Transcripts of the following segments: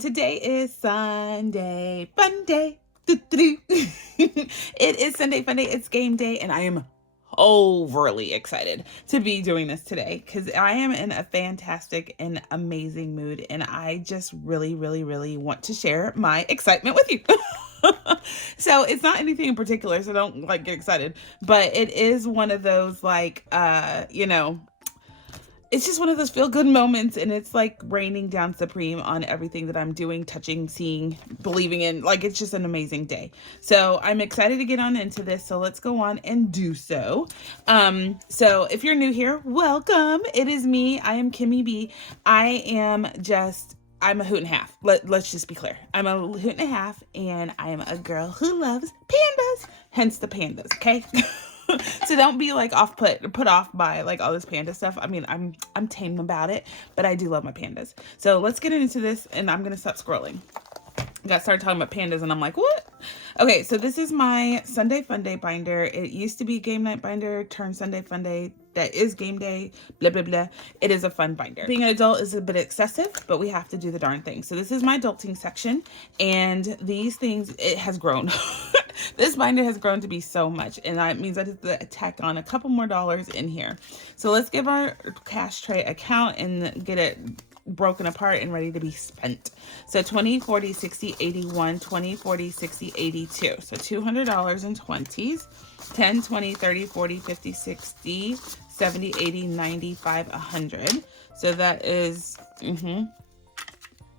and today is Sunday Funday. It is Sunday Funday. It's game day, and I am overly excited to be doing this today because I am in a fantastic and amazing mood, and I just really want to share my excitement with you. So it's not anything in particular, so don't get excited, but it is one of those it's just one of those feel-good moments, and it's like raining down supreme on everything that I'm doing, touching, seeing, believing in. It's just an amazing day. So I'm excited to get on into this. So let's go on and do so. So if you're new here, welcome. It is me. I am Kimmy B. I'm a hoot and a half. Let's just be clear. I'm a hoot and a half, and I am a girl who loves pandas. Hence the pandas, okay? So don't be put off by all this panda stuff. I mean, I'm tame about it, but I do love my pandas. So let's get into this, and I'm gonna stop scrolling. I got started talking about pandas, and I'm like, what? Okay, so this is my Sunday Funday binder. It used to be game night binder, turned Sunday Funday. That is game day, blah, blah, blah. It is a fun binder. Being an adult is a bit excessive, but we have to do the darn thing. So this is my adulting section, and these things, it has grown. This binder has grown to be so much, and that means I have to tack on a couple more dollars in here. So let's give our cash tray a count and get it broken apart and ready to be spent. So 20, 40, 60, 81, 20, 40, 60, 82. So $200 in 20s, 10, 20, 30, 40, 50, 60, 70, 80, 95, 100. So that is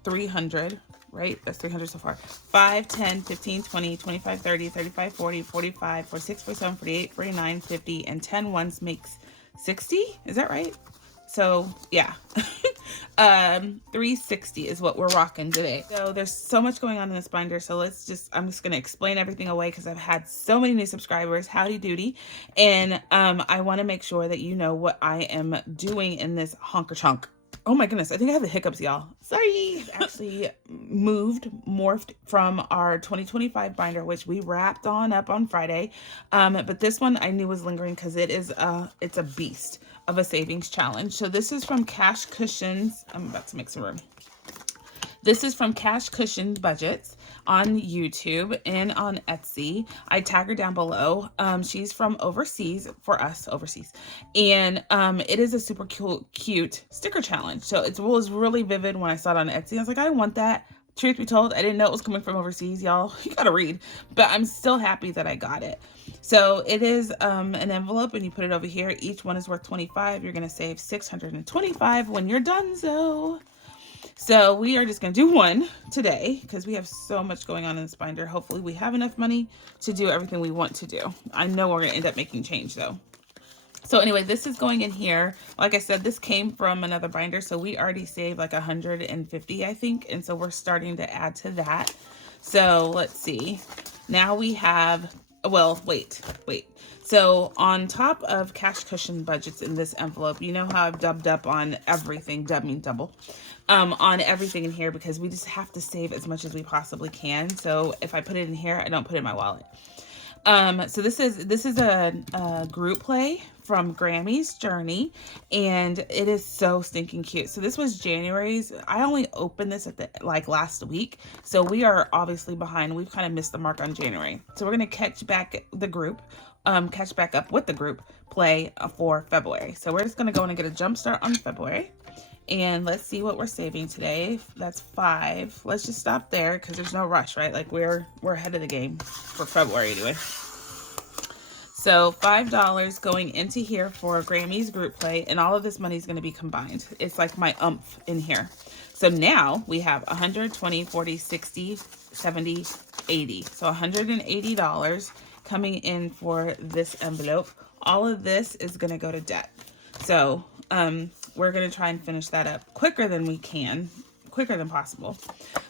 300, right? That's 300 so far. 5, 10, 15, 20, 25, 30, 35, 40, 45, 46, 47, 48, 49, 50, and 10 ones makes 60. Is that right? So yeah, 360 is what we're rocking today. So there's so much going on in this binder. So I'm just going to explain everything away because I've had so many new subscribers. Howdy doody. And I want to make sure that you know what I am doing in this honker chunk. Oh my goodness, I think I have the hiccups, y'all. Sorry. Actually morphed from our 2025 binder, which we wrapped up on Friday. But this one I knew was lingering because it's a beast of a savings challenge. So this is from Cash Cushions. I'm about to make some room. This is from Cash Cushion Budgets on YouTube and on Etsy. I tag her down below. She's from overseas, for us overseas. And it is a super cute sticker challenge. So it was really vivid when I saw it on Etsy. I was like, I want that. Truth be told, I didn't know it was coming from overseas, y'all. You gotta read. But I'm still happy that I got it. So it is an envelope, and you put it over here. Each one is worth $25. You're gonna save $625 when you're done. So we are just going to do one today because we have so much going on in this binder. Hopefully we have enough money to do everything we want to do. I know we're going to end up making change though. So anyway, this is going in here. Like I said, this came from another binder. So we already saved like 150, I think. And so we're starting to add to that. So let's see. Now we have, well, wait. So on top of Cash Cushion Budgets in this envelope, you know how I've dubbed up on everything, dub means double, on everything in here because we just have to save as much as we possibly can. So if I put it in here, I don't put it in my wallet. So this is a group play from Grammy's Journey, and it is so stinking cute. So this was January's. I only opened this at last week, so we are obviously behind. We've kind of missed the mark on January, so we're gonna catch back up with the group play for February. So we're just gonna go in and get a jump start on February. And let's see what we're saving today. That's 5. Let's just stop there because there's no rush, right? We're ahead of the game for February anyway. So $5 going into here for Grammy's group play, and all of this money is going to be combined. It's like my umph in here. So now we have 120, 40, 60, 70, 80. So $180 coming in for this envelope. All of this is going to go to debt. So we're going to try and finish that up quicker than we can, quicker than possible.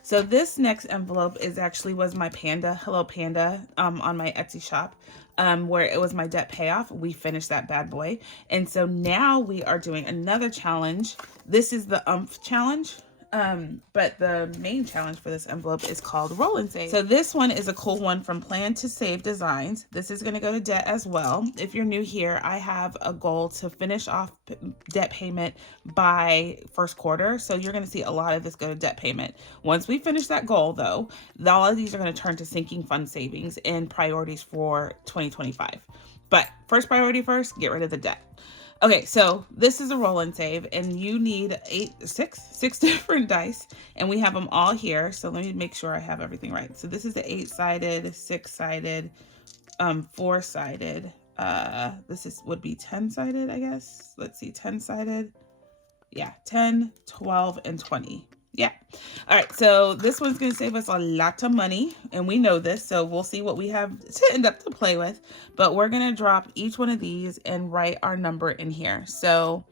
So this next envelope was my panda, Hello Panda, on my Etsy shop, where it was my debt payoff. We finished that bad boy. And so now we are doing another challenge. This is the umph challenge. But the main challenge for this envelope is called Roll and Save. So this one is a cool one from Plan to Save Designs. This is going to go to debt as well. If you're new here, I have a goal to finish off debt payment by first quarter. So you're going to see a lot of this go to debt payment. Once we finish that goal though, all of these are going to turn to sinking fund savings and priorities for 2025. But first priority first, get rid of the debt. Okay, so this is a roll and save, and you need six different dice, and we have them all here. So let me make sure I have everything right. So this is the 8-sided, 6-sided, 4-sided. This would be 10-sided, I guess. Let's see, 10-sided. Yeah, 10, 12, and 20. Yeah. All right. So this one's going to save us a lot of money, and we know this. So we'll see what we have to end up to play with, but we're going to drop each one of these and write our number in here. So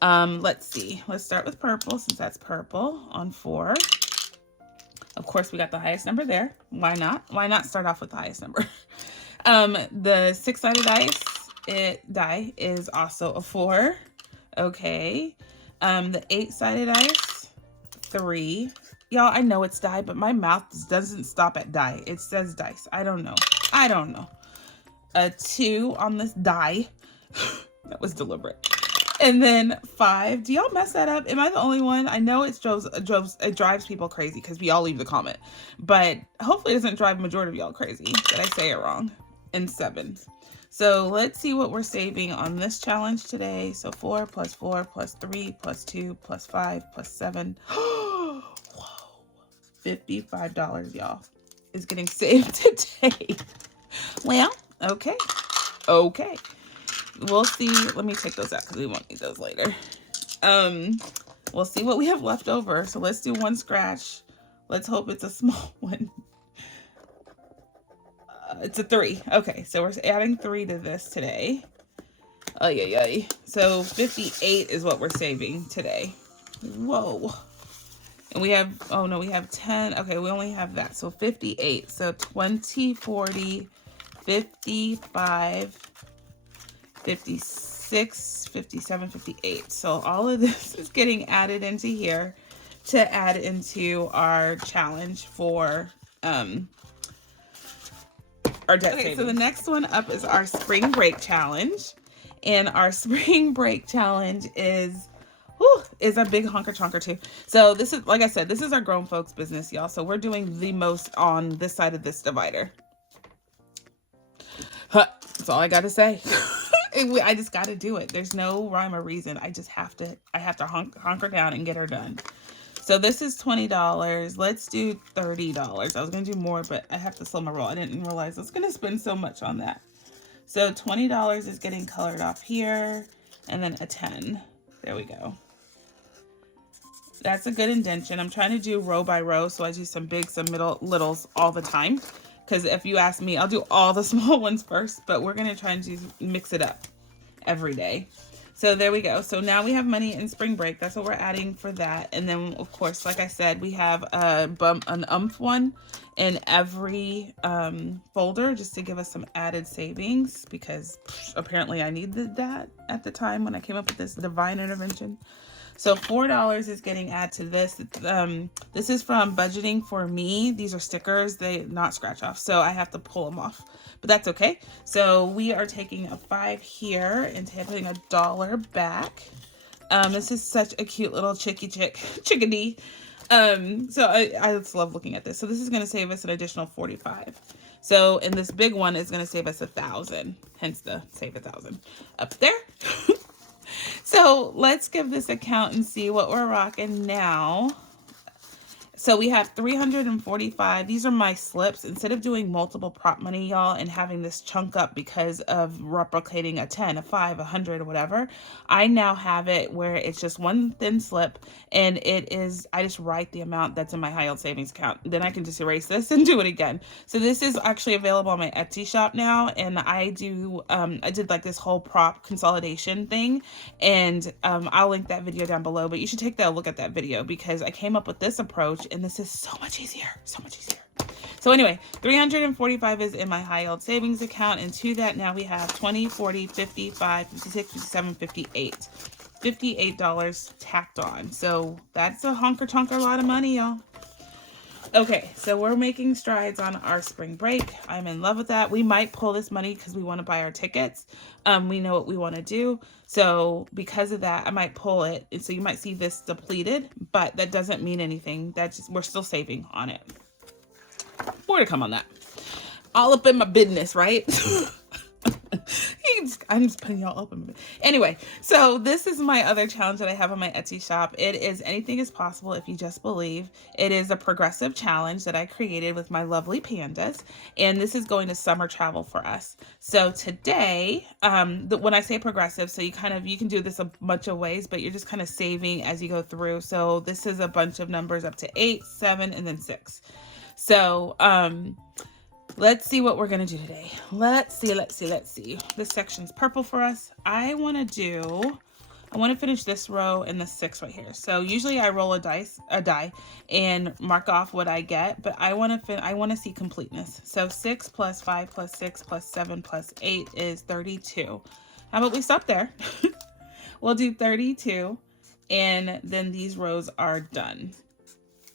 let's see. Let's start with purple, since that's purple on 4. Of course, we got the highest number there. Why not? Why not start off with the highest number? The 6-sided die is also a 4. Okay. The 8-sided dice, 3. Y'all, I know it's die, but my mouth doesn't stop at die. It says dice. I don't know. A 2 on this die. That was deliberate. And then 5. Do y'all mess that up? Am I the only one? I know it drives people crazy because we all leave the comment, but hopefully it doesn't drive majority of y'all crazy that I say it wrong. And 7. So let's see what we're saving on this challenge today. So 4 plus 4 plus 3 plus 2 plus 5 plus 7. Whoa, $55, y'all, is getting saved today. Well, okay. We'll see. Let me take those out because we won't need those later. We'll see what we have left over. So let's do one scratch. Let's hope it's a small one. It's a 3. Okay, so we're adding 3 to this today. Ay. So 58 is what we're saving today. Whoa. And we have, oh no, we have 10. Okay, we only have that. So 58. So 20, 40, 55, 56, 57, 58. So all of this is getting added into here to add into our challenge for our debt savings. So the next one up is our spring break challenge. And our spring break challenge is a big honker chonker too. So this is, like I said, this is our grown folks business, y'all. So we're doing the most on this side of this divider. That's all I got to say. I just got to do it. There's no rhyme or reason. I have to hunker down and get her done. So this is $20. Let's do $30. I was going to do more, but I have to slow my roll. I didn't realize I was going to spend so much on that. So $20 is getting colored off here, and then a 10. There we go. That's a good indentation. I'm trying to do row by row, so I do some big, some middle, littles all the time. Because if you ask me, I'll do all the small ones first, but we're going to try and mix it up every day. So there we go. So now we have money in spring break. That's what we're adding for that. And then, of course, like I said, we have an one in every folder just to give us some added savings, because apparently I needed that at the time when I came up with this divine intervention. So $4 is getting added to this. This is from Budgeting for Me. These are stickers. They not scratch off, so I have to pull them off, but that's okay. So we are taking a 5 here and putting $1 back. This is such a cute little chickadee. So I just love looking at this. So this is going to save us an additional 45. So, and this big one is going to save us 1,000. Hence the save 1,000 up there. So let's give this a count and see what we're rocking now. So we have 345. These are my slips. Instead of doing multiple prop money, y'all, and having this chunk up because of replicating a 10, a 5, 100, or whatever, I now have it where it's just one thin slip, and it is, I just write the amount that's in my high yield savings account. Then I can just erase this and do it again. So this is actually available on my Etsy shop now, and I did like this whole prop consolidation thing, and I'll link that video down below, but you should take a look at that video because I came up with this approach. And this is so much easier, so much easier. So anyway, 345 is in my high yield savings account. And to that, now we have 20, 40, 55, 56, 57, 58. $58 tacked on. So that's a honker-tonker lot of money, y'all. Okay, so we're making strides on our spring break. I'm in love with that. We might pull this money because we want to buy our tickets. We know what we want to do. So because of that, I might pull it. And so you might see this depleted, but that doesn't mean anything. That's just, we're still saving on it. More to come on that. All up in my business, right? I'm just putting y'all up in. Anyway, so this is my other challenge that I have on my Etsy shop. It is anything is possible if you just believe. It is a progressive challenge that I created with my lovely pandas, and this is going to summer travel for us. So today, when I say progressive, so you can do this a bunch of ways, but you're just kind of saving as you go through. So this is a bunch of numbers up to 8, 7, and then 6. So let's see what we're going to do today. Let's see. This section's purple for us. I want to finish this row in the 6 right here. So usually I roll a die and mark off what I get, but I want to see completeness. So 6 plus 5 plus 6 plus 7 plus 8 is 32. How about we stop there? We'll do 32 and then these rows are done.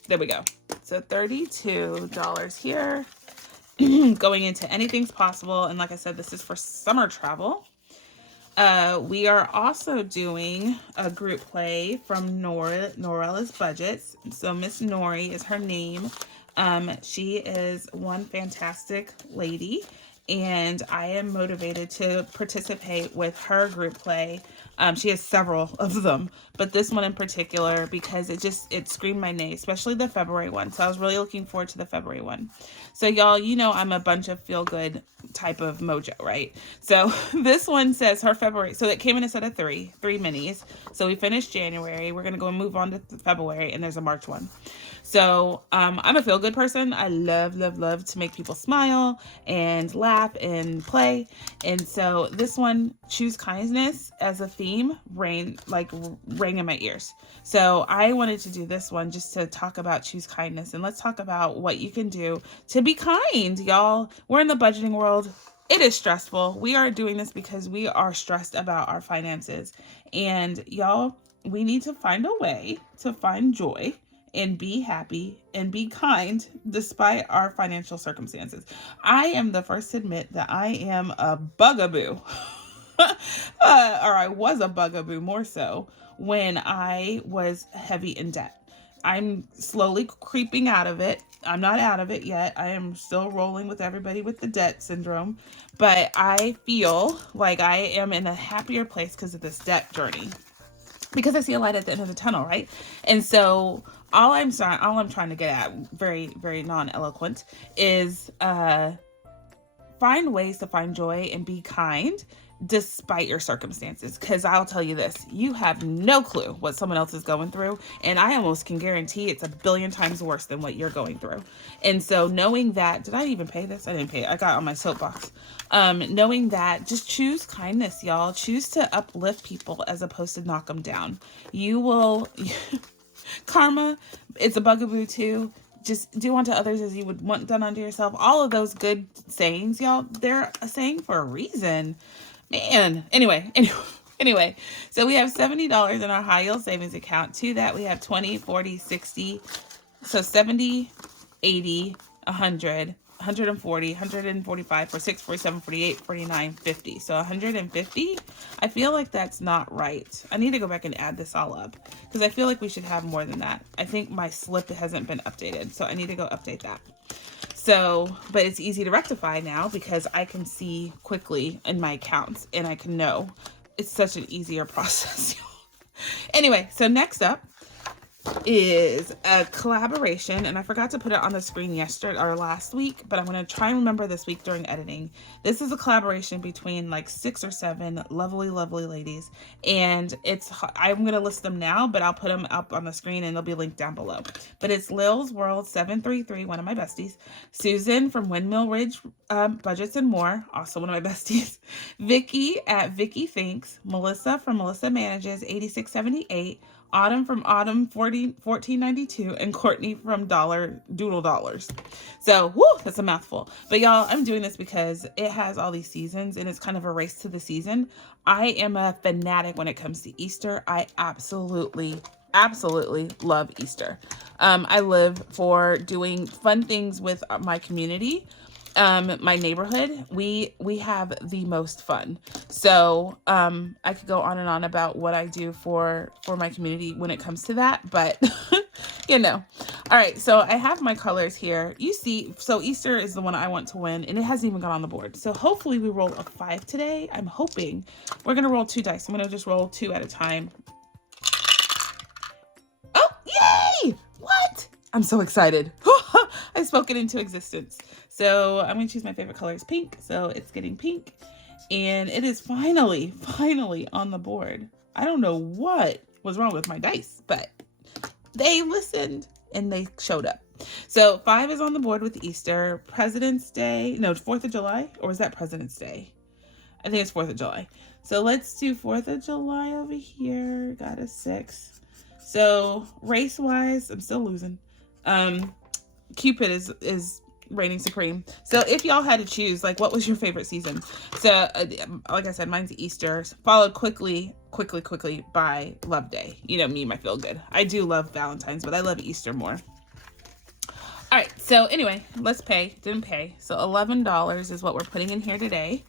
There we go. So $32 here. Going into anything's possible, and like I said, this is for summer travel. We are also doing a group play from Norella's Budgets. So Miss Nori is her name. She is one fantastic lady, and I am motivated to participate with her group play. She has several of them, but this one in particular, because it screamed my name, especially the February one. So I was really looking forward to the February one. So y'all, I'm a bunch of feel-good type of mojo, right? So this one says her February. So it came in a set of three minis. So we finished January. We're going to go and move on to February, and there's a March one. So I'm a feel-good person. I love to make people smile and laugh and play. And so this one, choose kindness as a theme, rang in my ears. So I wanted to do this one just to talk about choose kindness. And let's talk about what you can do to be kind, y'all. We're in the budgeting world. It is stressful. We are doing this because we are stressed about our finances. And y'all, we need to find a way to find joy and be happy and be kind despite our financial circumstances. I am the first to admit that I am a bugaboo. Or I was a bugaboo more so when I was heavy in debt. I'm slowly creeping out of it. I'm not out of it yet. I am still rolling with everybody with the debt syndrome, but I feel like I am in a happier place because of this debt journey, because I see a light at the end of the tunnel, right? And so all I'm trying to get at, very, very non-eloquent, is find ways to find joy and be kind despite your circumstances. Because I'll tell you this, you have no clue what someone else is going through, and I almost can guarantee it's a billion times worse than what you're going through. And so knowing that, did I even pay this? I didn't pay it. I got on my soapbox. Knowing that, just choose kindness, y'all. Choose to uplift people as opposed to knock them down. You will karma, it's a bugaboo too. Just do unto others as you would want done unto yourself. All of those good sayings, y'all, they're a saying for a reason. Man, anyway, so we have $70 in our high yield savings account. To that, we have 20, 40, 60. So 70, 80, 100, 140, 145, 46, 47, 48, 49, 50. So 150. I feel like that's not right. I need to go back and add this all up because I feel like we should have more than that. I think my slip hasn't been updated, so I need to go update that. So, but it's easy to rectify now because I can see quickly in my accounts and I can know. It's such an easier process. Anyway, so next up is a collaboration, and I forgot to put it on the screen yesterday or last week, but I'm going to try and remember this week during editing. This is a collaboration between like 6 or 7 lovely ladies, and I'm going to list them now, but I'll put them up on the screen and they'll be linked down below. But it's Lil's World 733, one of my besties, Susan from Windmill Ridge Budgets and More, also one of my besties, Vicky at Vicky Thinks, Melissa from Melissa Manages 8678, Autumn from Autumn 1492, and Courtney from Doodle Dollars. So, whoo, that's a mouthful. But y'all, I'm doing this because it has all these seasons and it's kind of a race to the season. I am a fanatic when it comes to Easter. I absolutely love Easter. I live for doing fun things with my community. My neighborhood, we have the most fun. So I could go on and on about what I do for my community when it comes to that, but you know. All right, so I have my colors here. You see, so Easter is the one I want to win, and it hasn't even gone on the board. So hopefully we roll a 5 today. I'm hoping. We're gonna roll 2 dice. I'm gonna just roll 2 at a time. Oh, yay! What? I'm so excited. I spoke it into existence. So I'm going to choose my favorite color is pink. So it's getting pink. And it is finally on the board. I don't know what was wrong with my dice, but they listened and they showed up. So 5 is on the board with Easter. President's Day. No, 4th of July. Or is that President's Day? I think it's 4th of July. So let's do 4th of July over here. Got a 6. So race-wise, I'm still losing. Cupid is reigning supreme. So if y'all had to choose, like, what was your favorite season? So like I said, mine's Easter, followed quickly by Love Day. You know me, my feel good. I do love Valentine's, but I love Easter more. All right, so anyway, let's pay. Didn't pay. So $11 is what we're putting in here today.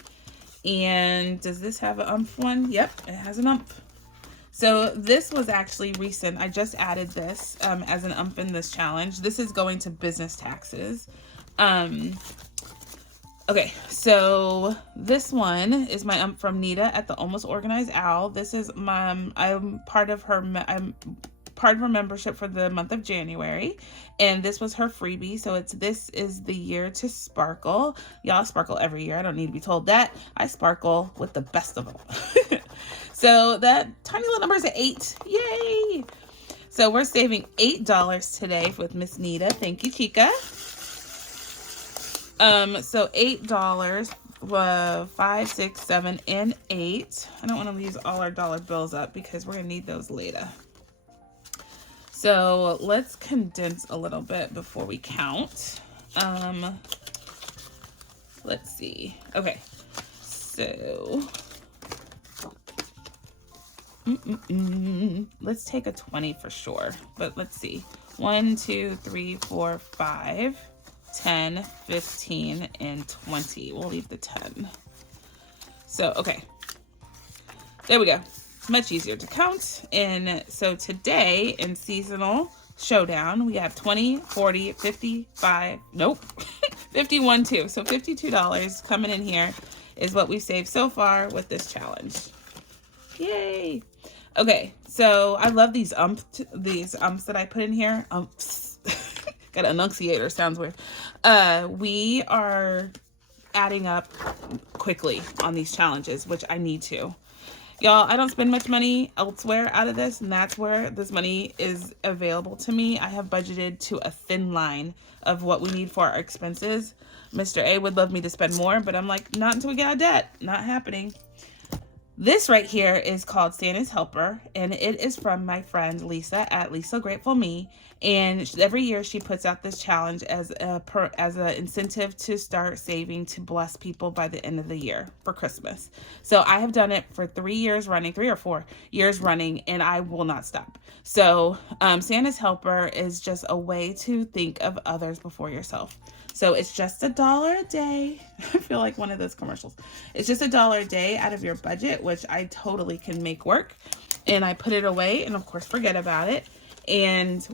And does this have an umph one? Yep, it has an umph. So this was actually recent. I just added this as an umph in this challenge. This is going to business taxes. Okay, so this one is my umph from Nita at the Almost Organized Owl. This is I'm part of her membership for the month of January, and this was her freebie. So this is the year to sparkle. Y'all sparkle every year. I don't need to be told that. I sparkle with the best of them. So that tiny little number is an 8. Yay! So we're saving $8 today with Miss Nita. Thank you, Chica. So $8, 5, 6, 7, and 8. I don't want to use all our dollar bills up because we're gonna need those later. So let's condense a little bit before we count. Let's see. Okay, so let's take a 20 for sure, but let's see. 1, 2, 3, 4, 5, 10, 15, and 20. We'll leave the 10. So, okay. There we go. Much easier to count. And so today in seasonal showdown, we have 20, 40, 55, nope, 51 too. So $52 coming in here is what we've saved so far with this challenge. Yay. Okay, so I love these umphs that I put in here. Umphs. Got an enunciator, sounds weird. We are adding up quickly on these challenges, which I need to. Y'all, I don't spend much money elsewhere out of this, and that's where this money is available to me. I have budgeted to a thin line of what we need for our expenses. Mr. A would love me to spend more, but I'm like, not until we get out of debt. Not happening. This right here is called Santa's Helper, and it is from my friend Lisa at Lisa Grateful Me. And every year she puts out this challenge as an incentive to start saving to bless people by the end of the year for Christmas. So I have done it for 3 years running, 3 or 4 years running, and I will not stop. So Santa's Helper is just a way to think of others before yourself. So it's just $1 a day. I feel like one of those commercials. It's just $1 a day out of your budget, which I totally can make work. And I put it away and of course forget about it. And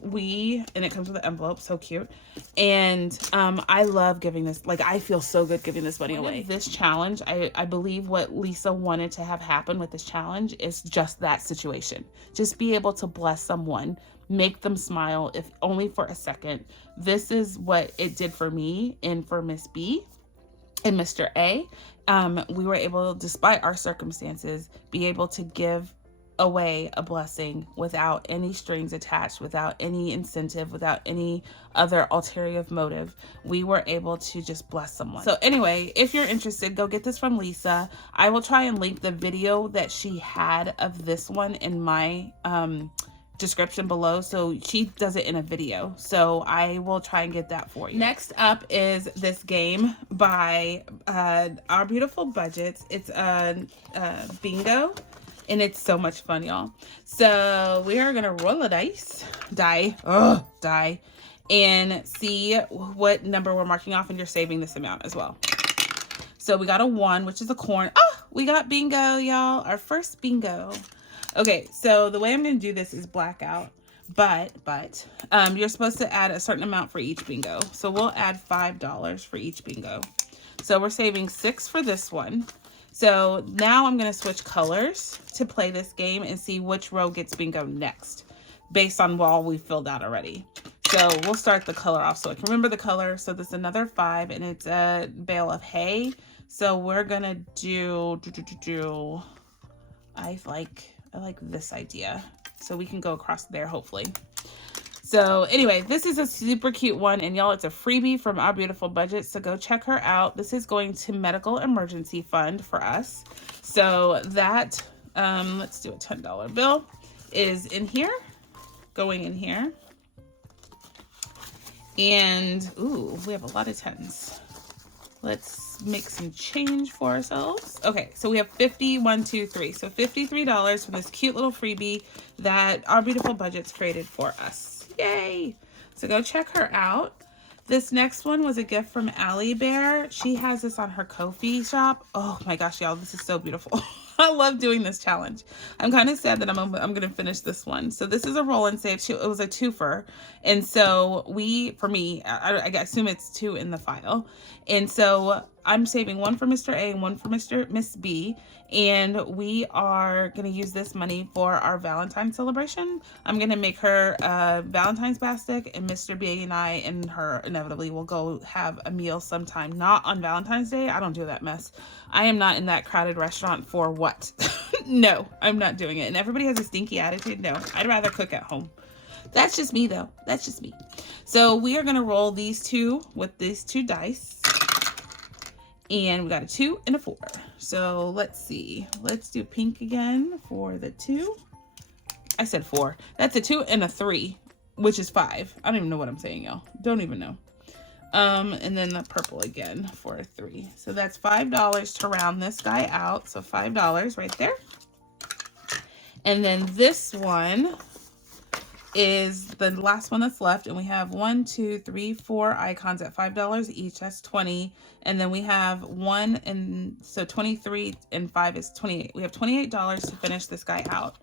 it comes with an envelope, so cute. And I love giving this, like, I feel so good giving this money away. This challenge, I believe what Lisa wanted to have happen with this challenge is just that situation. Just be able to bless someone, make them smile, if only for a second. This is what it did for me and for Miss B and Mr. A. We were able, despite our circumstances, be able to give away a blessing without any strings attached, without any incentive, without any other ulterior motive. We were able to just bless someone. So anyway, if you're interested, go get this from Lisa. I will try and link the video that she had of this one in my description below, so she does it in a video, so I will try and get that for you. Next up is this game by Our Beautiful Budgets. It's a bingo, and it's so much fun, y'all. So we are gonna roll a die, and see what number we're marking off, and you're saving this amount as well. So we got a 1, which is a corn. Oh, we got bingo, y'all. Our first bingo. Okay, so the way I'm going to do this is blackout, but you're supposed to add a certain amount for each bingo. So we'll add $5 for each bingo. So we're saving 6 for this one. So now I'm going to switch colors to play this game and see which row gets bingo next, based on what we filled out already. So we'll start the color off so I can remember the color. So this is another 5, and it's a bale of hay. So we're gonna do I like this idea. So we can go across there hopefully. So anyway, this is a super cute one, and y'all, it's a freebie from Our Beautiful Budgets. So go check her out. This is going to Medical Emergency Fund for us. So that let's do a $10 bill is in here, going in here. And ooh, we have a lot of 10s. Let's make some change for ourselves. Okay, so we have 50, 1, 2, 3. So $53 from this cute little freebie that Our Beautiful Budgets created for us. Yay! So go check her out. This next one was a gift from Allie Bear. She has this on her Ko-fi shop. Oh my gosh, y'all, this is so beautiful. I love doing this challenge. I'm kind of sad that I'm going to finish this one. So this is a roll and save. It was a twofer. And so for me, I assume it's 2 in the file. And so I'm saving 1 for Mr. A and 1 for Miss B. And we are going to use this money for our Valentine celebration. I'm going to make her a Valentine's basket, and Mr. B and I and her inevitably will go have a meal sometime. Not on Valentine's Day. I don't do that mess. I am not in that crowded restaurant for what? No, I'm not doing it. And everybody has a stinky attitude. No, I'd rather cook at home. That's just me though. That's just me. So we are going to roll these 2 with these 2 dice. And we got a 2 and a 4. So let's see. Let's do pink again for the 2. I said 4. That's a 2 and a 3, which is 5. I don't even know what I'm saying, y'all. Don't even know. And then the purple again for a 3. So that's $5 to round this guy out. So $5 right there. And then this one is the last one that's left, and we have 1, 2, 3, 4 icons at $5 each. That's 20. And then we have 1, and so 23 and 5 is 28. We have $28 to finish this guy out.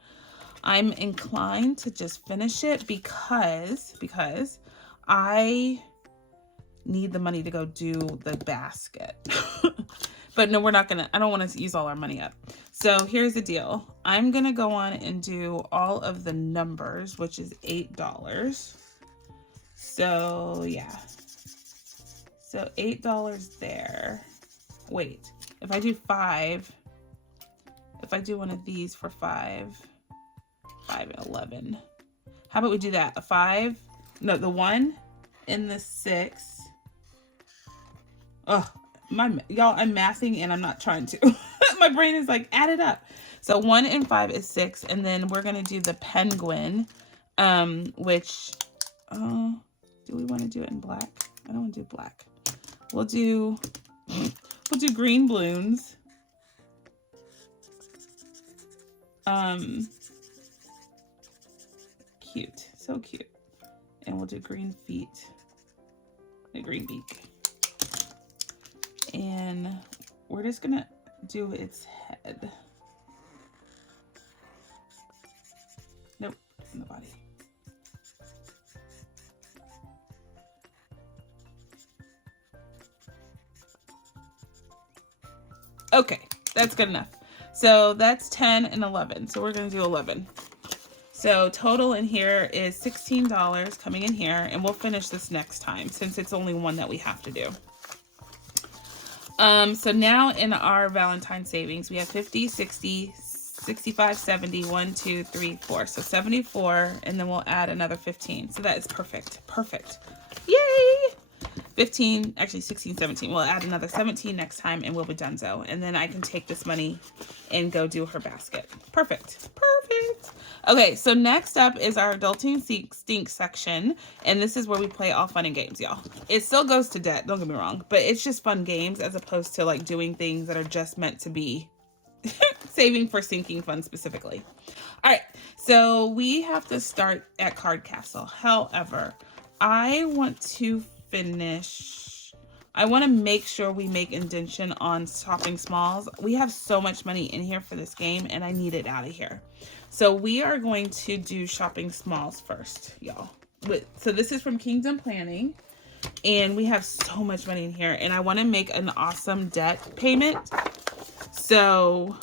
I'm inclined to just finish it because I need the money to go do the basket. But no, we're not gonna, I don't want to use all our money up. So here's the deal. I'm gonna go on and do all of the numbers, which is $8. So yeah. So $8 there. Wait, if I do 5, if I do one of these for 5 and 11. How about we do that? A 5, no, the 1 and the 6. Oh, y'all, I'm mathing and I'm not trying to. My brain is like, add it up. So 1 and 5 is 6. And then we're going to do the penguin, which, do we want to do it in black? I don't want to do black. We'll do green balloons. Cute, so cute. And we'll do green feet, a green beak. And we're just gonna do its head. Nope, in the body. Okay, that's good enough. So that's 10 and 11. So we're gonna do 11. So total in here is $16 coming in here, and we'll finish this next time since it's only one that we have to do. So now in our Valentine savings, we have 50, 60, 65, 70, 1, 2, 3, 4. So 74, and then we'll add another 15. So that is perfect. Perfect. Yay! 15, actually 16, 17. We'll add another 17 next time and we'll be done so. And then I can take this money and go do her basket. Perfect. Perfect. Okay, so next up is our Adulting Stink section, and this is where we play all fun and games, y'all. It still goes to debt, don't get me wrong, but it's just fun games as opposed to like doing things that are just meant to be saving for sinking fun specifically. All right, so we have to start at Card Castle. However, I want to make sure we make indentation on shopping smalls. We have so much money in here for this game, and I need it out of here. So we are going to do shopping smalls first, y'all. So this is from Kingdom Planning, and we have so much money in here, and I want to make an awesome debt payment. So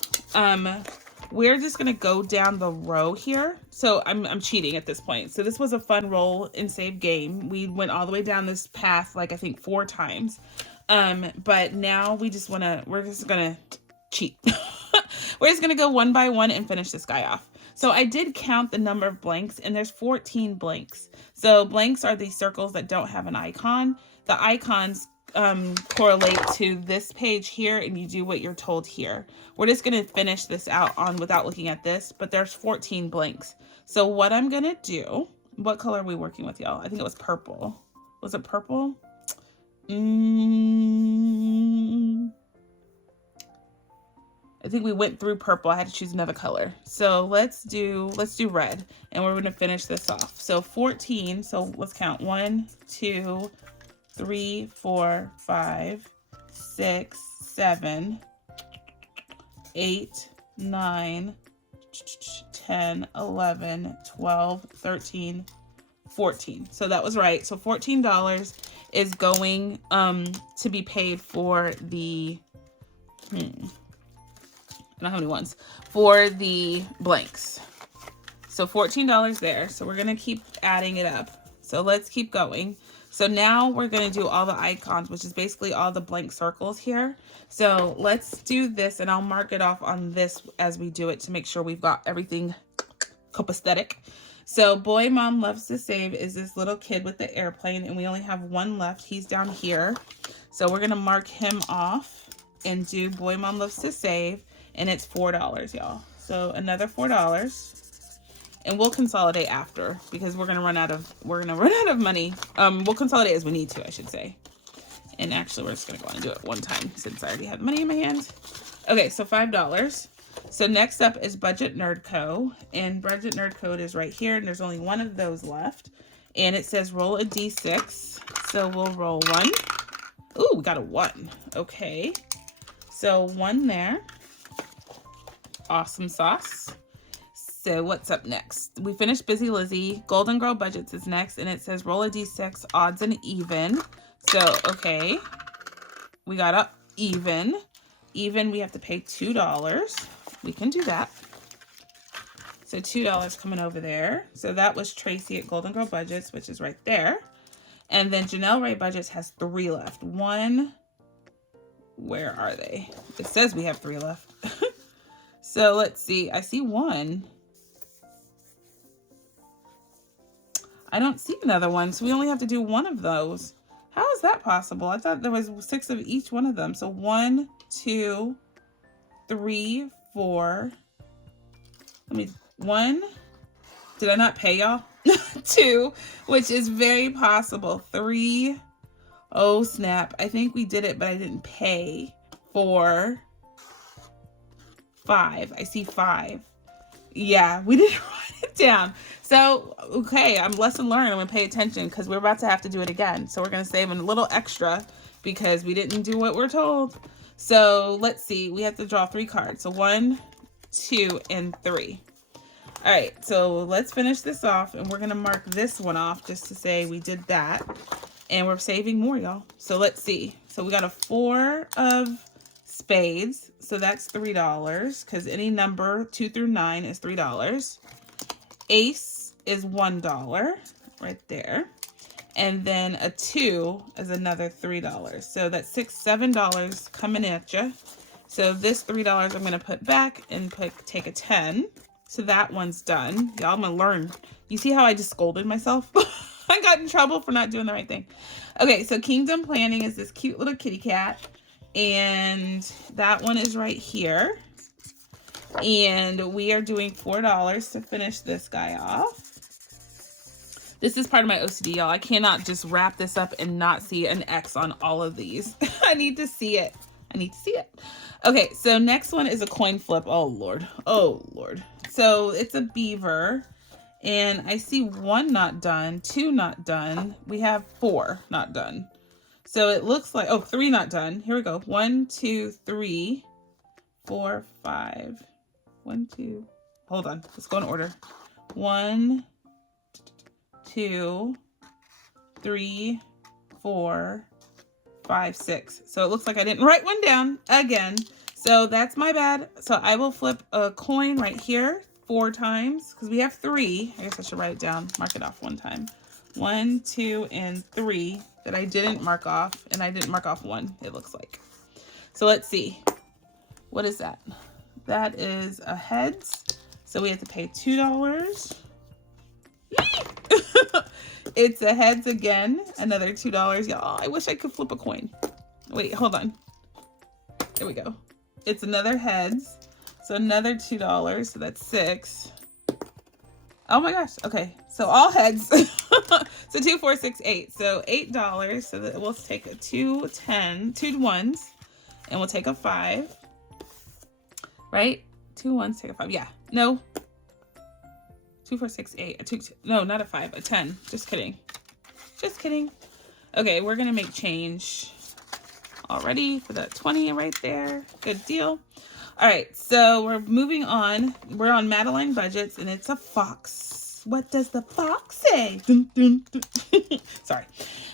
we're just gonna go down the row here. So I'm cheating at this point. So this was a fun roll and save game. We went all the way down this path like I think 4 times. But now we're just gonna cheat. We're just gonna go one by one and finish this guy off. So I did count the number of blanks, and there's 14 blanks. So blanks are these circles that don't have an icon. The icons correlate to this page here, and you do what you're told here. We're just going to finish this out on without looking at this, but there's 14 blanks. So what I'm going to do, what color are we working with, y'all? I think it was purple. Was it purple? I think we went through purple. I had to choose another color. So let's do red, and we're going to finish this off. So 14. So let's count 1, 2, 3, 4, 5, 6, 7, 8, 9, 10, 11, 12, 13, 14. So that was right. So $14 is going to be paid for the I don't know how many ones for the blanks. So $14 there. So we're going to keep adding it up. So let's keep going. So now we're going to do all the icons, which is basically all the blank circles here. So let's do this, and I'll mark it off on this as we do it to make sure we've got everything copacetic. So Boy Mom Loves to Save is this little kid with the airplane, and we only have one left. He's down here. So we're going to mark him off and do Boy Mom Loves to Save, and it's $4, y'all. So another $4. And we'll consolidate after because we're gonna run out of money. We'll consolidate as we need to, I should say. And actually, we're just gonna go on and do it one time since I already have the money in my hand. Okay, so $5. So next up is Budget Nerd Co. And Budget Nerd Code is right here, and there's only one of those left. And it says roll a D6. So we'll roll 1. Ooh, we got a 1. Okay. So 1 there. Awesome sauce. So what's up next? We finished Busy Lizzy. Golden Girl Budgets is next, and it says roll a D6, odds and even. So, okay. We got a even. Even, we have to pay $2. We can do that. So $2 coming over there. So that was Tracy at Golden Girl Budgets, which is right there. And then Janelle Ray Budgets has 3 left. 1. Where are they? It says we have 3 left. So let's see. I see 1. I don't see another one, so we only have to do 1 of those. How is that possible? I thought there was 6 of each one of them. So 1, 2, 3, 4. 1. Did I not pay y'all? 2, which is very possible. 3. Oh, snap. I think we did it, but I didn't pay. 4. 5. I see 5. Yeah, we didn't write it down. So, okay, I'm lesson learned. I'm going to pay attention because we're about to have to do it again. So we're going to save a little extra because we didn't do what we're told. So let's see. We have to draw 3 cards. So 1, 2, and 3. All right, so let's finish this off, and we're going to mark this one off just to say we did that. And we're saving more, y'all. So let's see. So we got a 4 of spades. So that's $3 because any number 2 through 9 is $3. Ace is $1 right there. And then a 2 is another $3. So that's $7 coming at you. So this $3 I'm going to put back and take a 10. So that one's done. Y'all, I'm going to learn. You see how I just scolded myself? I got in trouble for not doing the right thing. Okay, so Kingdom Planning is this cute little kitty cat. And that one is right here. And we are doing $4 to finish this guy off. This is part of my OCD, y'all. I cannot just wrap this up and not see an X on all of these. I need to see it. I need to see it. Okay, so next one is a coin flip. Oh, Lord. Oh, Lord. So it's a beaver. And I see 1 not done, 2 not done. We have 4 not done. So it looks like, oh, 3 not done. Here we go. 1, 2, 3, 4, 5. 1, 2. Hold on. Let's go in order. 1, 2, 3, 4, 5, 6. So it looks like I didn't write one down again. So that's my bad. So I will flip a coin right here 4 times because we have 3. I guess I should write it down. Mark it off 1 time. 1, 2, and 3 that I didn't mark off. And I didn't mark off 1, it looks like. So let's see. What is that? That is a heads. So we have to pay $2. It's a heads again. Another $2. Y'all, I wish I could flip a coin. Wait, hold on. There we go. It's another heads. So another $2. So that's 6. Oh my gosh. Okay. So all heads. So 2, 4, 6, 8. So $8. So that we'll take a 2 ones. And we'll take a 5. Right? 2 ones, take a 5. Yeah. No. 2, 4, 6, 8. No, not a 5. A 10. Just kidding. Just kidding. Okay, we're gonna make change already for that 20 right there. Good deal. All right, so we're moving on. We're on Madeline Budgets, and it's a fox. What does the fox say? Dun, dun, dun. Sorry.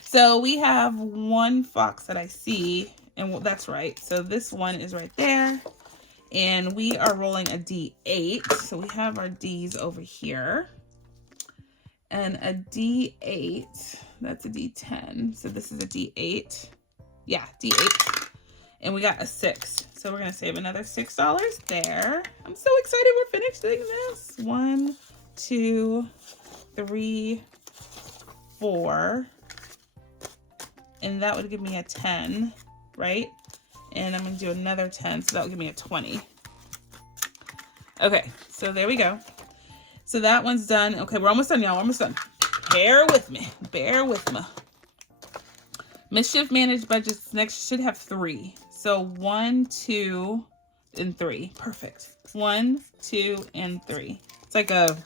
So we have 1 fox that I see, and that's right. So this one is right there. And we are rolling a D8. So we have our Ds over here. And a D8, that's a D10. So this is a D8. Yeah, D8. And we got a 6. So we're gonna save another $6 there. I'm so excited we're finishing this. 1, 2, 3, 4. And that would give me a 10, right? And I'm gonna do another 10, so that will give me a 20. Okay, so there we go. So that one's done. Okay, we're almost done, y'all. Almost done. Bear with me. Bear with me. Mischief Managed Budgets next should have 3. So 1, 2, and 3. Perfect. 1, 2, and 3. It's like a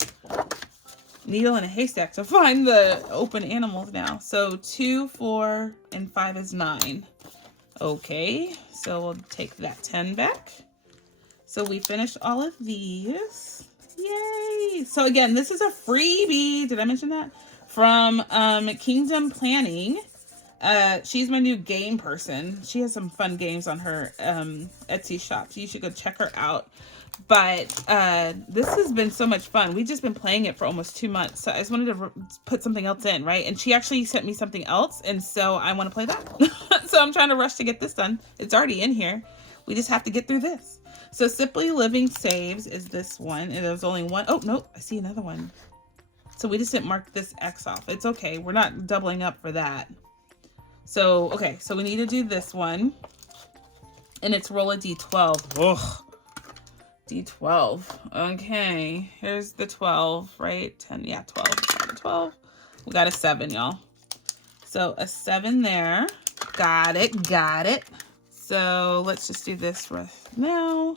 needle in a haystack to find the open animals now. So 2, 4, and 5 is 9. Okay, so we'll take that 10 back. So we finished all of these. Yay! So again, this is a freebie. Did I mention that? From Kingdom Planning. She's my new game person. She has some fun games on her Etsy shop. So you should go check her out. But this has been so much fun. We've just been playing it for almost 2 months. So I just wanted to put something else in, right? And she actually sent me something else. And so I want to play that. So I'm trying to rush to get this done. It's already in here. We just have to get through this. So Simply Living Saves is this one. And there's only one. Oh, no. I see another one. So we just didn't mark this X off. It's okay. We're not doubling up for that. So, okay. So we need to do this one. And it's roll a D12. Ugh. D12. Okay, here's the 12, right? 10, yeah, 12. 12. We got a 7, y'all. So a 7 there. Got it, got it. So let's just do this right now.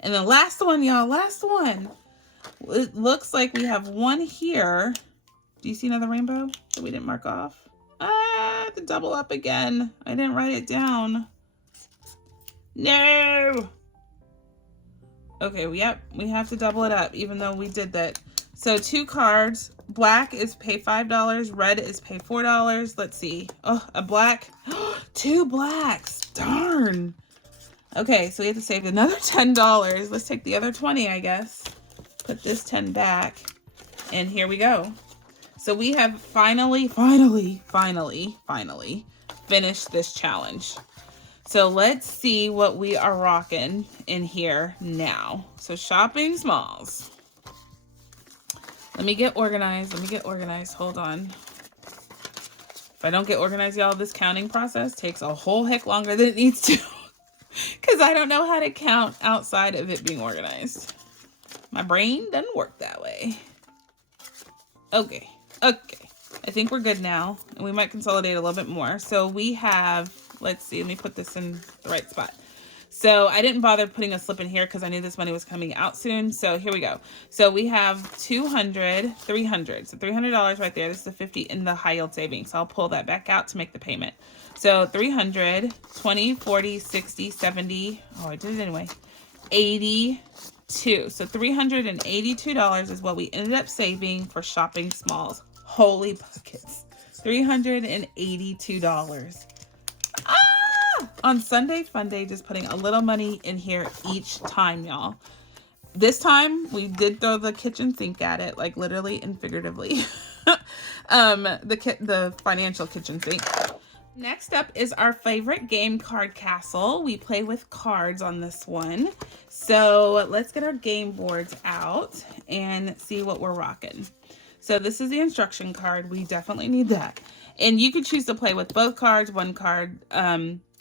And the last one, y'all, last one. It looks like we have one here. Do you see another rainbow that we didn't mark off? Ah, I have to double up again. I didn't write it down. No. Okay, yep, we have to double it up, even though we did that. So 2 cards. Black is pay $5. Red is pay $4. Let's see. Oh, a black. 2 blacks. Darn. Okay, so we have to save another $10. Let's take the other 20, I guess. Put this 10 back. And here we go. So we have finally finished this challenge. So let's see what we are rocking in here now. So shopping smalls. Let me get organized. Hold on. If I don't get organized, y'all, this counting process takes a whole heck longer than it needs to. because I don't know how to count outside of it being organized. My brain doesn't work that way. Okay. Okay. I think we're good now. And we might consolidate a little bit more. So we have, let's see, let me put this in the right spot. So I didn't bother putting a slip in here because I knew this money was coming out soon. So here we go. So we have 200, 300. So $300 right there. This is the 50 in the high yield savings. So I'll pull that back out to make the payment. So 300, 20, 40, 60, 70. Oh, I did it anyway. 82. So $382 is what we ended up saving for shopping smalls. Holy buckets. $382. On Sunday Funday, just putting a little money in here each time, y'all. This time we did throw the kitchen sink at it, like literally and figuratively. The financial kitchen sink. Next up is our favorite game, Card Castle. We play with cards on this one. So let's get our game boards out and see what we're rocking. So this is the instruction card. We definitely need that. And you could choose to play with both cards, one card.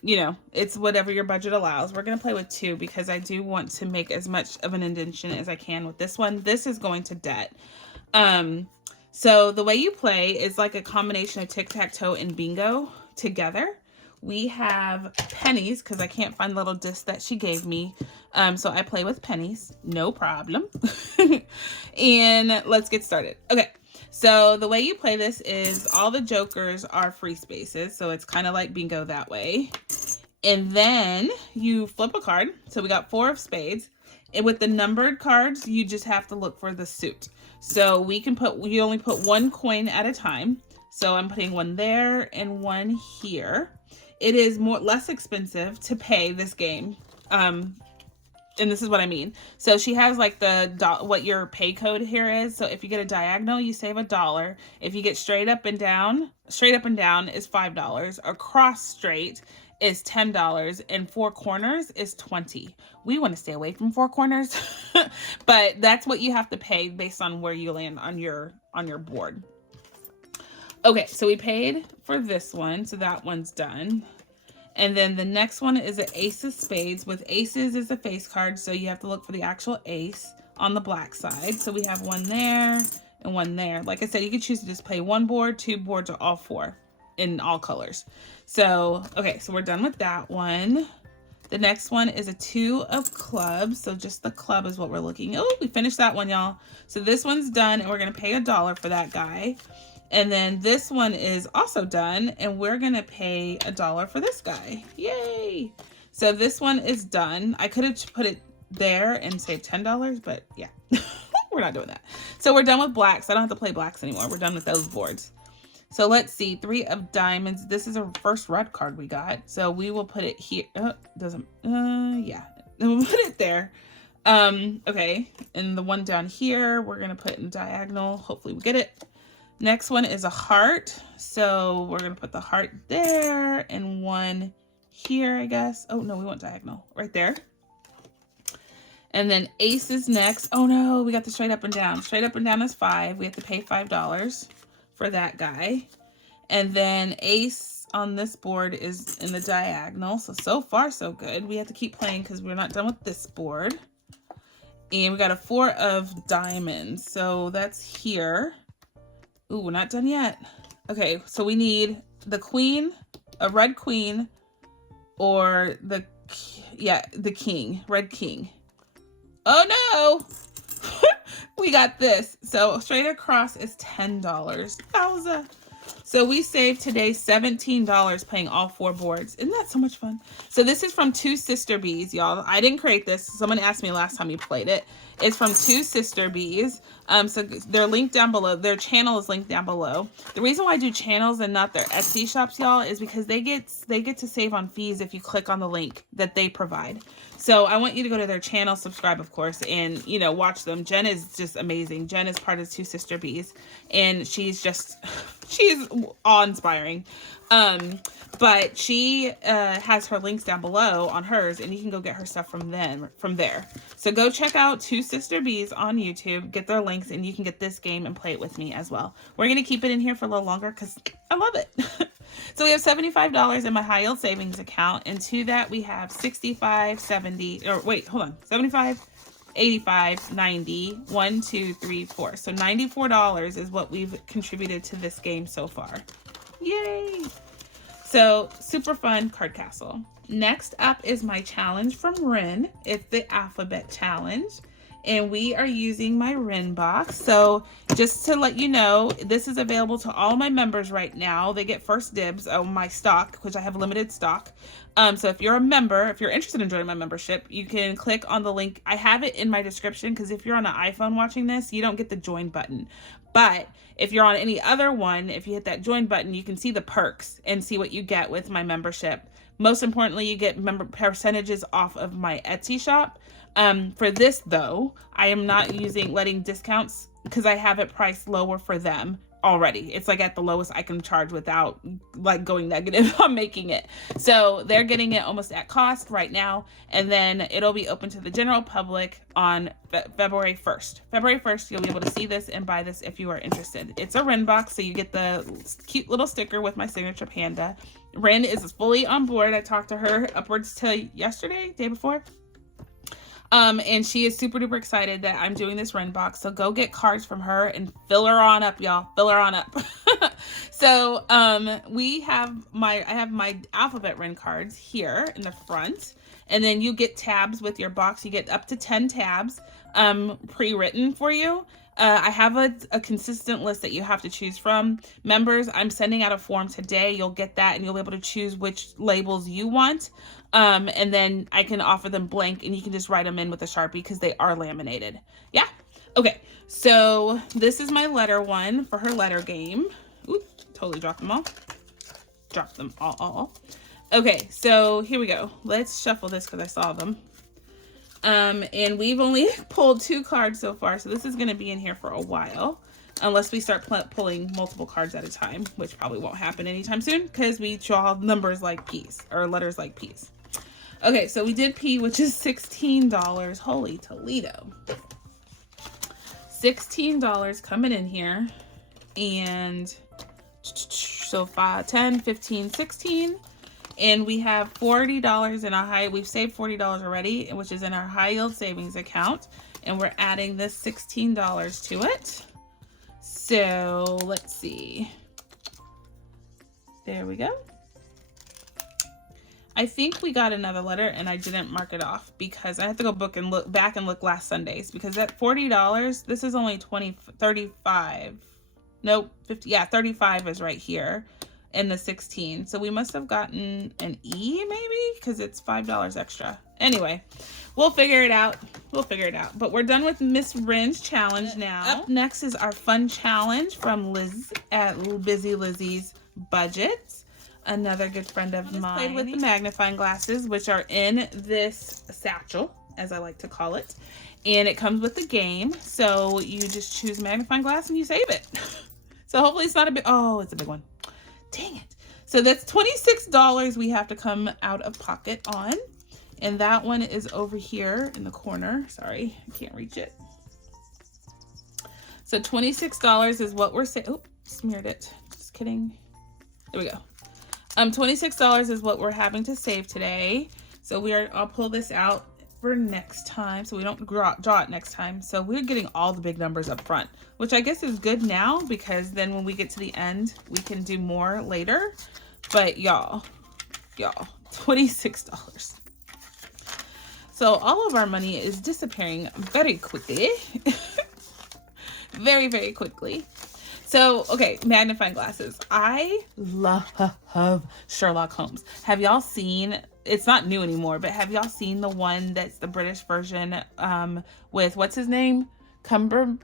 You know, it's whatever your budget allows. We're going to play with two because I do want to make as much of an indentation as I can with this one. This is going to debt. So the way you play is like a combination of tic-tac-toe and bingo together. We have pennies because I can't find the little disc that she gave me. So I play with pennies. No problem. And let's get started. Okay. So the way you play this is all the jokers are free spaces. So it's kind of like bingo that way. And then you flip a card. So we got 4 of spades. And with the numbered cards, you just have to look for the suit. So we only put 1 coin at a time. So I'm putting 1 there and 1 here. It is less expensive to pay this game. And this is what I mean. So she has like what your pay code here is. So if you get a diagonal, you save $1. If you get straight up and down is $5. Across straight is $10, and 4 corners is $20. We want to stay away from 4 corners, but that's what you have to pay based on where you land on your board. Okay, so we paid for this one, so that one's done. And then the next one is an ace of spades. With aces is a face card, so you have to look for the actual ace on the black side. So we have 1 there and 1 there. Like I said, you can choose to just play 1 board, 2 boards, or all 4 in all colors. So, okay, so we're done with that one. The next one is a 2 of clubs. So just the club is what we're looking. Oh, we finished that one, y'all. So this one's done, and we're going to pay $1 for that guy. And then this one is also done, and we're going to pay $1 for this guy. Yay! So this one is done. I could have put it there and saved $10, but yeah, we're not doing that. So we're done with blacks. I don't have to play blacks anymore. We're done with those boards. So let's see, 3 of diamonds. This is our first red card we got. So we will put it here. Yeah, we'll put it there. Okay, and the one down here, we're going to put in diagonal. Hopefully we get it. Next one is a heart. So we're going to put the heart there and 1 here, I guess. Oh, no, we want diagonal right there. And then ace is next. Oh, no, we got the straight up and down. Straight up and down is 5. We have to pay $5 for that guy. And then ace on this board is in the diagonal. So far, so good. We have to keep playing because we're not done with this board. And we got a 4 of diamonds. So that's here. Ooh, we're not done yet. Okay, so we need the queen, a red queen, or the king, red king. Oh no! We got this. So straight across is $10. Wowza. So we saved today $17 playing all 4 boards. Isn't that so much fun? So this is from Two Sister Bees, y'all. I didn't create this. Someone asked me last time you played it. It's from Two Sister Bees. So they're linked down below. Their channel is linked down below. The reason why I do channels and not their Etsy shops, y'all, is because they get to save on fees if you click on the link that they provide. So I want you to go to their channel, subscribe, of course, and, you know, watch them. Jen is just amazing. Jen is part of Two Sister Bees, and she's awe-inspiring. But she has her links down below on hers, and you can go get her stuff from there. So go check out Two Sister Bees on YouTube, get their links, and you can get this game and play it with me as well. We're going to keep it in here for a little longer because I love it. So we have $75 in my high yield savings account, and to that we have 65, 70, or wait, hold on, 75, 85, 90, 1, 2, 3, 4. So $94 is what we've contributed to this game so far. Yay! So super fun card castle. Next up is my challenge from Ren. It's the alphabet challenge, and we are using my Ren box. So just to let you know, this is available to all my members right now. They get first dibs on my stock, which I have limited stock. So if you're a member, if you're interested in joining my membership, you can click on the link. I have it in my description, because if you're on an iPhone watching this, you don't get the join button. But if you're on any other one, if you hit that join button, you can see the perks and see what you get with my membership. Most importantly, you get member percentages off of my Etsy shop. For this though, I am not letting discounts, because I have it priced lower for them already. It's like at the lowest I can charge without like going negative on making it. So they're getting it almost at cost right now, and then it'll be open to the general public on February 1st. February 1st, you'll be able to see this and buy this if you are interested. It's a Ren box, so you get the cute little sticker with my signature panda. Ren is fully on board. I talked to her upwards to yesterday, day before. And she is super duper excited that I'm doing this Ren box. So go get cards from her and fill her on up, y'all. Fill her on up. So, I have my alphabet Ren cards here in the front, and then you get tabs with your box. You get up to 10 tabs, pre-written for you. I have a consistent list that you have to choose from. Members, I'm sending out a form today. You'll get that, and you'll be able to choose which labels you want. And then I can offer them blank, and you can just write them in with a Sharpie, because they are laminated. Yeah. Okay. So this is my letter one for her letter game. Ooh, totally dropped them all. Dropped them all. Okay. So here we go. Let's shuffle this, because I saw them. And we've only pulled 2 cards so far, so this is going to be in here for a while, unless we start pulling multiple cards at a time, which probably won't happen anytime soon, because we draw numbers like P's, or letters like P's. Okay, so we did P, which is $16. Holy Toledo. $16 coming in here, and so 5, 10, 15, 16. And we have $40 in our we've saved $40 already, which is in our high yield savings account. And we're adding this $16 to it. So let's see. There we go. I think we got another letter, and I didn't mark it off because I have to go look back and look last Sunday's, because that $40, this is only 35. Nope, 50. Yeah, 35 is right here. And the 16, so we must have gotten an E maybe, because it's $5 extra. Anyway, we'll figure it out. But we're done with Miss Ren's challenge now. Up next is our fun challenge from Liz at Busy Lizzy's Budgets, another good friend of mine. Played with the magnifying glasses, which are in this satchel, as I like to call it, and it comes with the game. So you just choose a magnifying glass and you save it. So hopefully it's not a big. Oh, it's a big one. Dang it. So that's $26 we have to come out of pocket on. And that one is over here in the corner. Sorry, I can't reach it. So $26 is what we're saying. Oh, smeared it. Just kidding. There we go. $26 is what we're having to save today. So I'll pull this out for next time, so we don't draw it next time. So we're getting all the big numbers up front, which I guess is good now, because then when we get to the end, we can do more later. But y'all, $26. So all of our money is disappearing very quickly. Very, very quickly. So, okay, magnifying glasses. I love Sherlock Holmes. Have y'all seen, it's not new anymore, but have y'all seen the one that's the British version with, what's his name? Cumberbatch.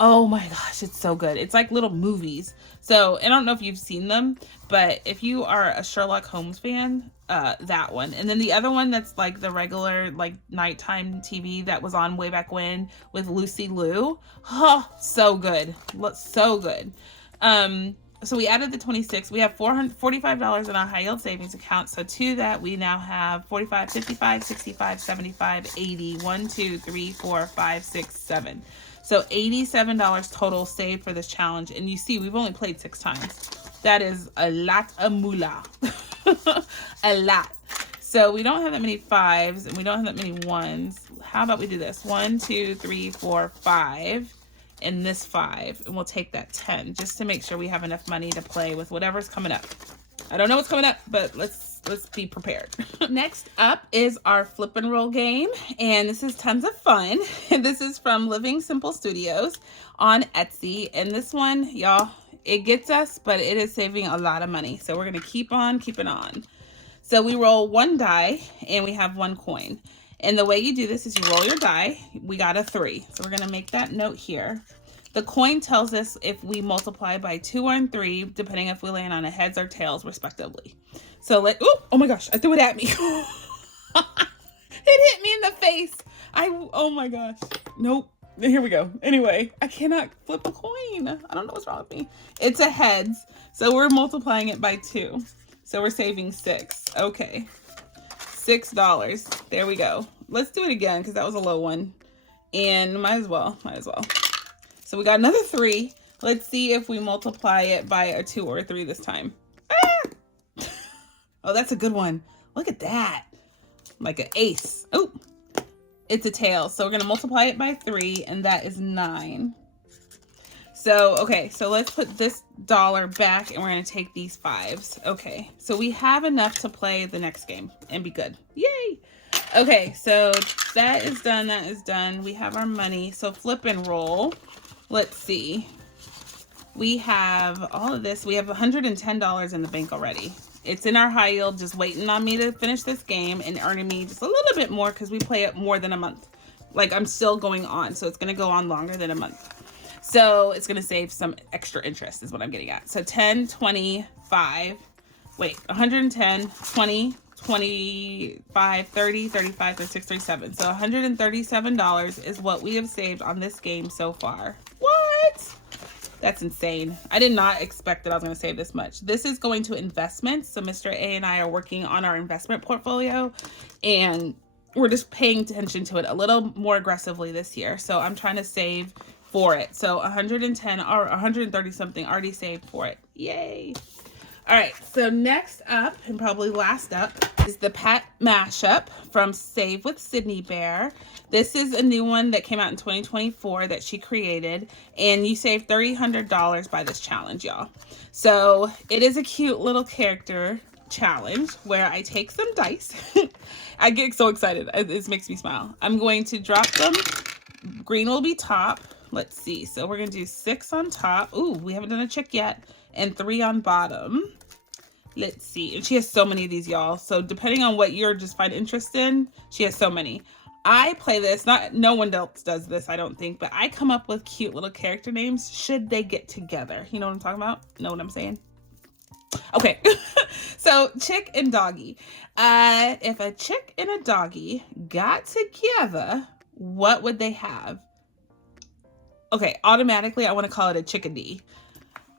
Oh my gosh, it's so good. It's like little movies. So I don't know if you've seen them, but if you are a Sherlock Holmes fan, that one. And then the other one that's like the regular like nighttime TV that was on way back when with Lucy Liu. Oh, so good. So good. So we added the 26. We have $45 in our high yield savings account. So to that, we now have 45, 55, 65, 75, 80, 1, 2, 3, 4, 5, 6, 7. So $87 total saved for this challenge. And you see, we've only played 6 times. That is a lot of moolah. A lot. So we don't have that many 5s and we don't have that many 1s. How about we do this? 1, 2, 3, 4, 5. And this 5. And we'll take that 10 just to make sure we have enough money to play with whatever's coming up. I don't know what's coming up, but let's be prepared. Next up is our flip and roll game. And this is tons of fun. And this is from Living Simple Studios on Etsy. And this one, y'all, it gets us, but it is saving a lot of money. So we're going to keep on keeping on. So we roll 1 die and we have 1 coin. And the way you do this is you roll your die. We got a 3. So we're going to make that note here. The coin tells us if we multiply by 2 or 3, depending if we land on a heads or tails, respectively. So oh my gosh, I threw it at me. It hit me in the face. Oh my gosh. Nope. Here we go. Anyway, I cannot flip a coin. I don't know what's wrong with me. It's a heads. So we're multiplying it by 2. So we're saving 6. Okay. $6. There we go. Let's do it again because that was a low one. And might as well. So we got another 3. Let's see if we multiply it by a 2 or a 3 this time. Ah! Oh, that's a good one. Look at that. Like an ace. Oh, it's a tail. So we're going to multiply it by 3 and that is 9. So, okay, so let's put this dollar back and we're going to take these 5s. Okay, so we have enough to play the next game and be good. Yay! Okay, so that is done. That is done. We have our money. So flip and roll. Let's see. We have all of this. We have $110 in the bank already. It's in our high yield, just waiting on me to finish this game and earning me just a little bit more because we play it more than a month. Like I'm still going on, so it's going to go on longer than a month. So it's going to save some extra interest is what I'm getting at. So 10, 25, wait, 110, 20, 25, 30, 35, 36, 37. So $137 is what we have saved on this game so far. What? That's insane. I did not expect that I was going to save this much. This is going to investments. So Mr. A and I are working on our investment portfolio and we're just paying attention to it a little more aggressively this year. So I'm trying to save for it. So 110 or 130 something already saved for it. Yay. All right. So next up and probably last up is the pet mashup from Save with Sydney Bear. This is a new one that came out in 2024 that she created and you save $300 by this challenge, y'all. So it is a cute little character challenge where I take some dice. I get so excited. This makes me smile. I'm going to drop them. Green will be top. Let's see. So we're going to do 6 on top. Ooh, we haven't done a chick yet. And 3 on bottom. Let's see. And she has so many of these, y'all. So depending on what you're just find interest in, she has so many. I play this. No one else does this, I don't think. But I come up with cute little character names should they get together. You know what I'm talking about? Know what I'm saying? Okay. So chick and doggy. If a chick and a doggy got together, what would they have? Okay, automatically I want to call it a chickadee.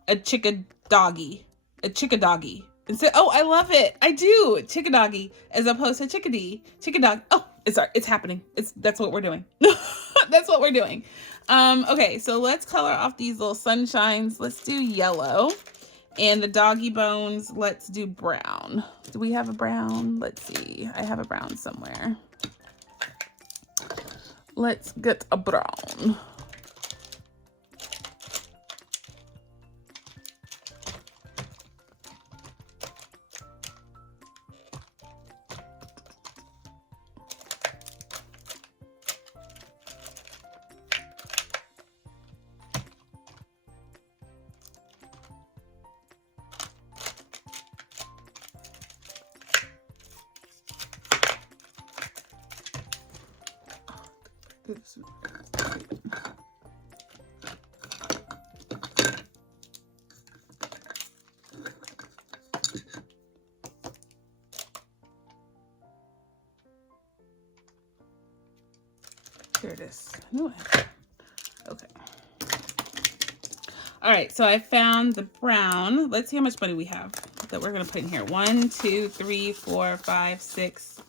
A chickadoggy. A chickadoggy. Instead, oh, I love it. I do. Chickadoggy as opposed to chickadee. Chickadog. Oh, it's happening. That's what we're doing. That's what we're doing. Okay, so let's color off these little sunshines. Let's do yellow. And the doggy bones, let's do brown. Do we have a brown? Let's see. I have a brown somewhere. Let's get a brown. Here it is. Okay. All right, so I found the brown. Let's see how much money we have that we're gonna put in here. 1, 2, 3, 4, 5, 6,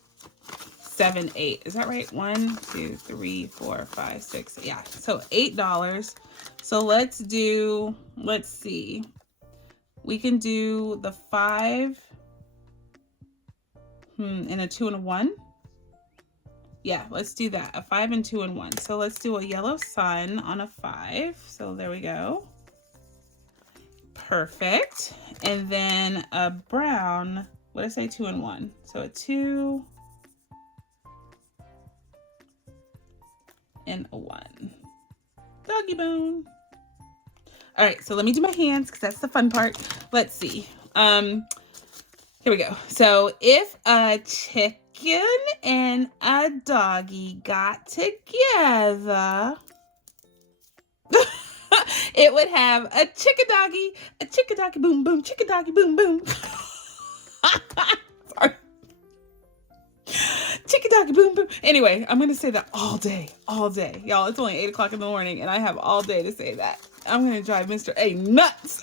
7, 8. Is that right? 1, 2, 3, 4, 5, 6. Yeah. So $8. So let's see. We can do the 5 and a 2 and a 1. Yeah, let's do that. A 5 and 2 and 1. So let's do a yellow sun on a 5. So there we go. Perfect. And then a brown, what did I say, 2 and 1? So a 2 and a 1. Doggy bone. All right, so let me do my hands because that's the fun part. Let's see. Here we go. So if a chicken and a doggy got together, it would have a chicken doggy boom boom, chicken doggy boom boom. Sorry. Chicken doggy boom boom. Anyway, I'm gonna say that all day. Y'all, it's only 8 o'clock in the morning and I have all day to say that. I'm gonna drive Mr. A nuts.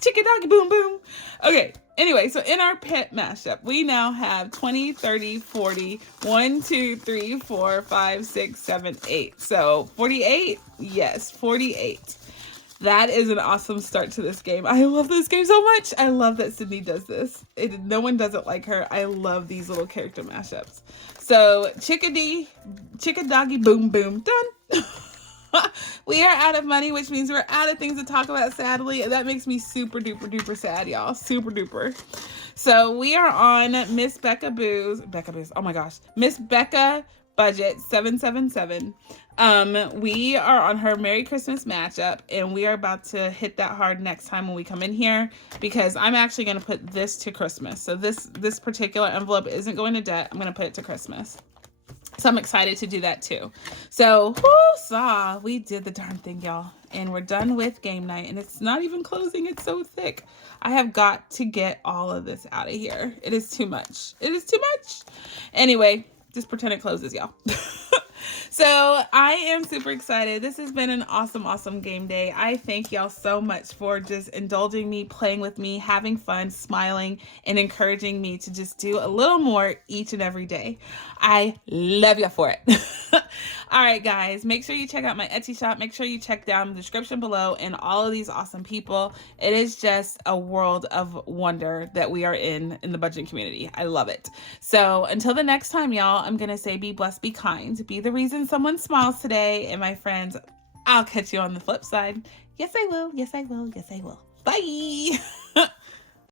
Chicken doggy boom boom. Okay, anyway, so in our pet mashup, we now have 20, 30, 40, 1, 2, 3, 4, 5, 6, 7, 8. So 48, yes, 48. That is an awesome start to this game. I love this game so much. I love that Sydney does this. No one does it like her. I love these little character mashups. So chicken doggy boom boom, done. We are out of money, which means we're out of things to talk about, sadly. And that makes me super duper duper sad, y'all. Super duper. So we are on Miss Becca Boo's, oh my gosh. Miss Becca Budget 777. We are on her Merry Christmas matchup, and we are about to hit that hard next time when we come in here, because I'm actually going to put this to Christmas. So this particular envelope isn't going to debt. I'm going to put it to Christmas. So I'm excited to do that too. So we did the darn thing, y'all. And we're done with game night. And it's not even closing. It's so thick. I have got to get all of this out of here. It is too much. It is too much. Anyway, just pretend it closes, y'all. So I am super excited. This has been an awesome game day. I thank y'all so much for just indulging me, playing with me, having fun, smiling, and encouraging me to just do a little more each and every day. I love you for it. All right, guys, make sure you check out my Etsy shop. Make sure you check down the description below and all of these awesome people. It is just a world of wonder that we are in the budgeting community. I love it. So until the next time, y'all, I'm going to say be blessed, be kind, be the reason someone smiles today. And my friends, I'll catch you on the flip side. Yes, I will. Yes, I will. Yes, I will. Bye.